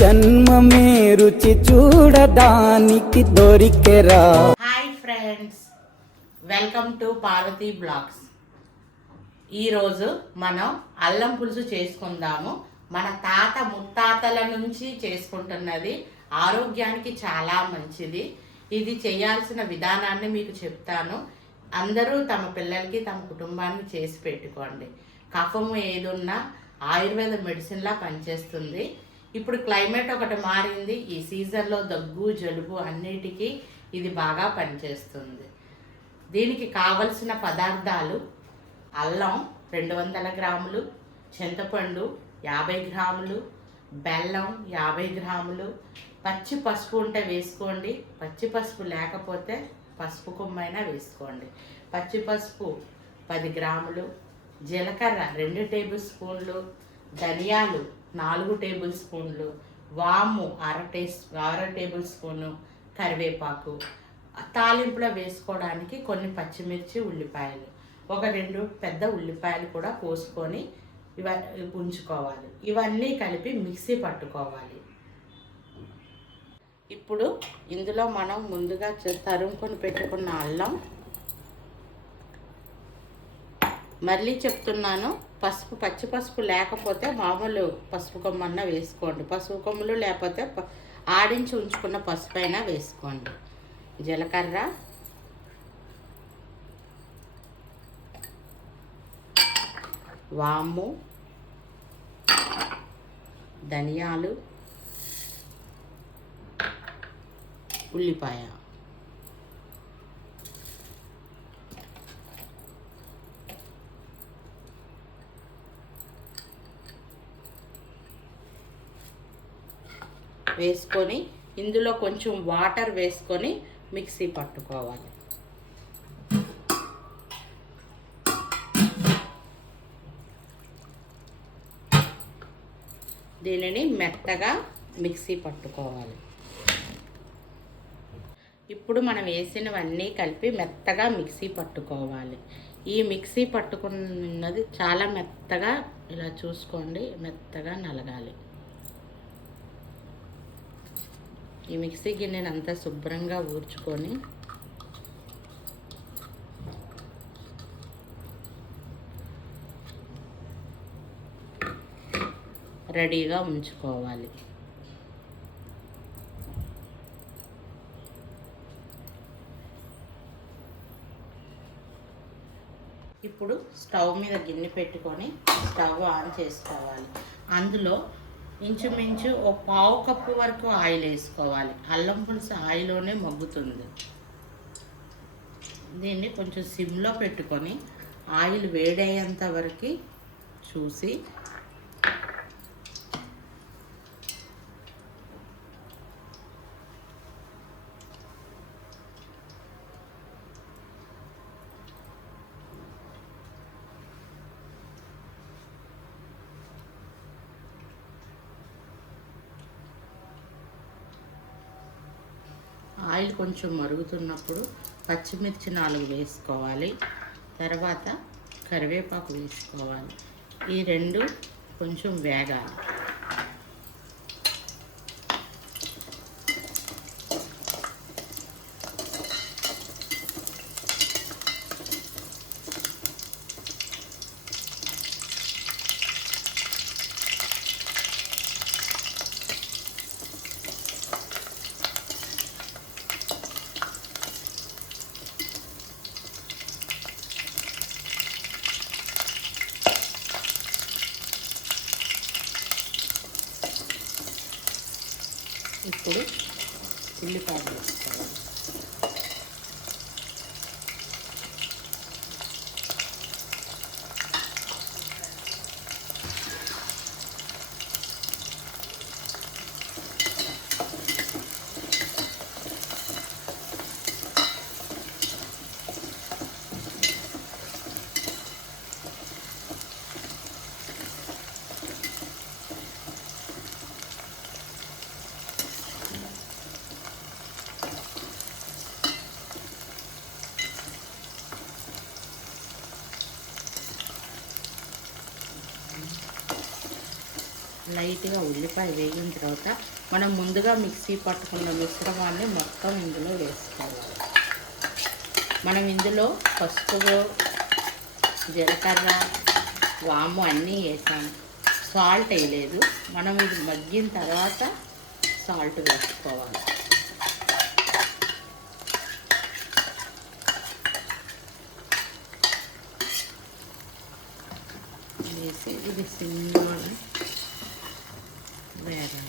జన్మమే రుచి చూడడానికి దొరికెరా. Hi friends, welcome to Parvathi blogs. ఈరోజు మనం అల్లం పులుసు చేసుకుందాము. మన తాత ముత్తాతల నుంచి చేసుకుంటున్నది, ఆరోగ్యానికి చాలా మంచిది. ఇది చేయాల్సిన విధానాన్ని మీకు చెప్తాను. అందరూ తమ పిల్లలకి తమ కుటుంబానికి చేసి పెట్టుకోండి. కఫము ఏదున్నా ఆయుర్వేద మెడిసిన్లా పనిచేస్తుంది. ఇప్పుడు క్లైమేట్ ఒకటి మారింది. ఈ సీజన్లో దగ్గు జలుబు అన్నిటికీ ఇది బాగా పనిచేస్తుంది. దీనికి కావలసిన పదార్థాలు: అల్లం 200 గ్రాములు, చింతపండు 50 గ్రాములు, బెల్లం 50 గ్రాములు, పచ్చి పసుపు ఉంటే వేసుకోండి, పచ్చి పసుపు లేకపోతే పసుపు కొమ్మైనా వేసుకోండి. పచ్చి పసుపు 10 గ్రాములు, జీలకర్ర 2 టేబుల్ స్పూన్లు, ధనియాలు 4 టేబుల్ స్పూన్లు, వాము అర టేబుల్ స్పూను, కరివేపాకు, తాలింపులో వేసుకోవడానికి కొన్ని పచ్చిమిర్చి, ఉల్లిపాయలు, 1-2 పెద్ద ఉల్లిపాయలు కూడా కోసుకొని ఉంచుకోవాలి. ఇవన్నీ కలిపి మిక్సీ పట్టుకోవాలి. ఇప్పుడు ఇందులో మనం ముందుగా తరుముకొని పెట్టుకున్న అల్లం, మళ్ళీ చెప్తున్నాను, పచ్చి పసుపు లేకపోతే మామూలు పసుపు కొమ్మన్నా వేసుకోండి. పసుపు కొమ్ములు లేకపోతే ఆడించి ఉంచుకున్న పసుపు అయినా వేసుకోండి. జీలకర్ర, వాము, ధనియాలు, ఉల్లిపాయ, వేసుకొని ఇందులో కొంచెం వాటర్ వేసుకొని మిక్సీ పట్టుకోవాలి. దీనిని మెత్తగా మిక్సీ పట్టుకోవాలి. ఇప్పుడు మనం వేసినవన్నీ కలిపి మెత్తగా మిక్సీ పట్టుకోవాలి. ఈ మిక్సీ పట్టుకున్నది చాలా మెత్తగా, ఇలా చూసుకోండి, మెత్తగా నలగాలి. ఈ మిక్సీ గిన్నెని అంతా శుభ్రంగా ఊర్చుకొని రెడీగా ఉంచుకోవాలి. ఇప్పుడు స్టవ్ మీద గిన్నె పెట్టుకొని స్టవ్ ఆన్ చేసుకోవాలి. అందులో ఇంచుమించు 1/4 కప్పు వరకు ఆయిల్ వేసుకోవాలి. అల్లం పులుసు ఆయిల్లోనే మగ్గుతుంది. దీన్ని కొంచెం సిమ్లో పెట్టుకొని ఆయిల్ వేడయ్యేంత వరకు చూసి ఆయిల్ కొంచెం మరుగుతున్నప్పుడు పచ్చిమిర్చి 4 వేసుకోవాలి. తర్వాత కరివేపాకు వేసుకోవాలి. ఈ 2 కొంచెం వేగాలి. ఇప్పుడు ఉల్లిపాయలు వేసుకోవాలి. లైట్గా ఉల్లిపాయ వేగిన తర్వాత మనం ముందుగా మిక్సీ పట్టుకున్న మిశ్రమాన్ని మొత్తం ఇందులో వేసుకోవాలి. మనం ఇందులో పసుపు, జీలకర్ర, వాము అన్నీ వేసాం, సాల్ట్ వేయలేదు. మనం ఇది మగ్గిన తర్వాత సాల్ట్ వేసుకోవాలి. వేసి ఇది సిమ్లో వేయాలి.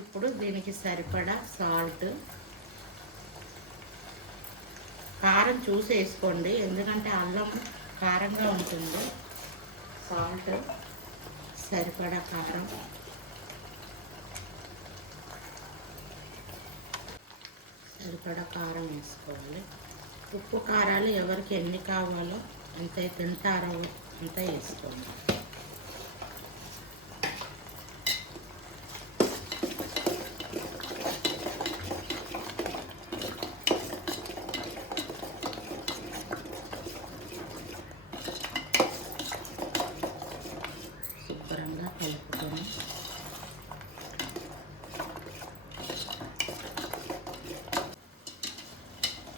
ఇప్పుడు దీనికి సరిపడా సాల్ట్, కారం చూసి వేసుకోండి ఎందుకంటే అల్లం కారంగా ఉంటుంది. సాల్ట్ సరిపడా కారం, సరిపడా కారం వేసుకోవాలి. ఉప్పు కారాలు ఎవరికి ఎన్ని కావాలో ఎంత తింటారో అంత వేసుకోండి. శుభ్రంగా కలుపుకొని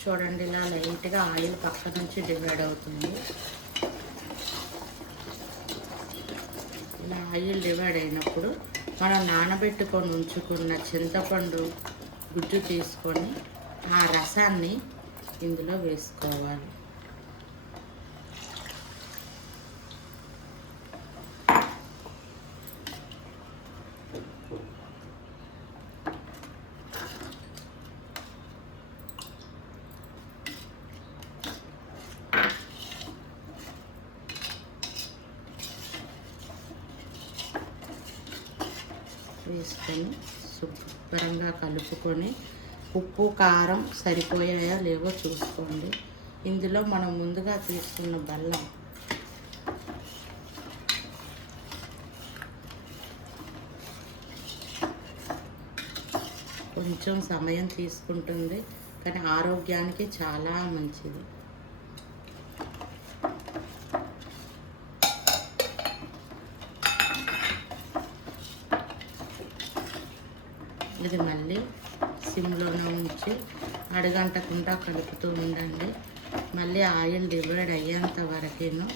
చూడండి, ఇలా లైట్గా ఆయిల్ పక్క నుంచి డివైడ్ అవుతుంది. ఇలా ఆయిల్ డివైడ్ అయినప్పుడు మనం నానబెట్టుకొని ఉంచుకున్న చింతపండు గుజ్జు తీసుకొని ఆ రసాన్ని ఇందులో వేసుకోవాలి. వేసుకొని శుభ్రంగా కలుపుకొని ఉప్పు కారం సరిపోయాయా లేవో చూసుకోండి. ఇందులో మనం ముందుగా తీసుకున్న బెల్లం కొంచెం సమయం తీసుకుంటుంది, కానీ ఆరోగ్యానికి చాలా మంచిది. ఇది మళ్ళీ సిమ్లోనే ఉంచి అడుగంటకుండా కలుపుతూ ఉండండి. మళ్ళీ ఆయిల్ డివైడ్ అయ్యేంత వరకేను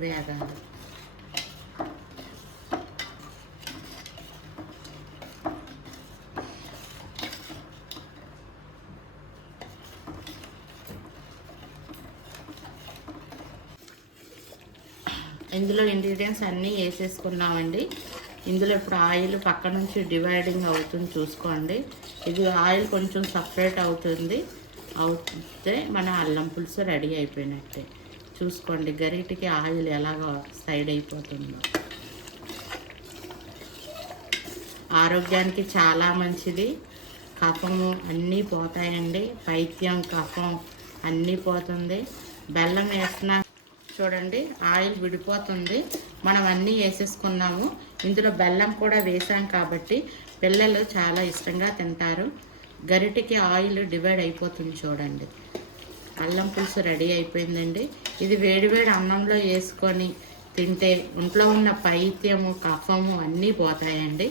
వేగాలి. ఇందులో ఇంగ్రీడియంట్స్ అన్నీ వేసేసుకున్నామండి. ఇందులో ఇప్పుడు ఆయిల్ పక్క నుంచి డివైడింగ్ అవుతుంది చూసుకోండి. ఇది ఆయిల్ కొంచెం సపరేట్ అవుతే మన అల్లం పులుసు రెడీ అయిపోయినట్టే. చూసుకోండి గరిటికి ఆయిల్ ఎలాగ సైడ్ అయిపోతుందో. ఆరోగ్యానికి చాలా మంచిది. కఫము అన్నీ పోతాయండి. పైత్యం కఫం అన్నీ పోతుంది. బెల్లం వేసిన చూడండి ఆయిల్ విడిపోతుంది. మనం అన్నీ వేసేసుకున్నాము. ఇందులో బెల్లం కూడా వేసాం కాబట్టి పిల్లలు చాలా ఇష్టంగా తింటారు. గరిటికి ఆయిల్ డివైడ్ అయిపోతుంది చూడండి. అల్లం పులుసు రెడీ అయిపోయిందండి. ఇది వేడివేడి అన్నంలో వేసుకొని తింటే ఒంట్లో ఉన్న పైత్యము కఫము అన్నీ పోతాయండి.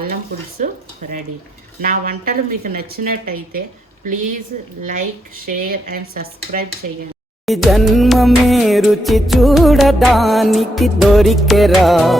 అల్లం పులుసు రెడీ. నా వంటలు మీకు నచ్చినట్టయితే please like, share and subscribe చేయండి. ఈ జన్మమే రుచి చూడడానికి దొరికెరా.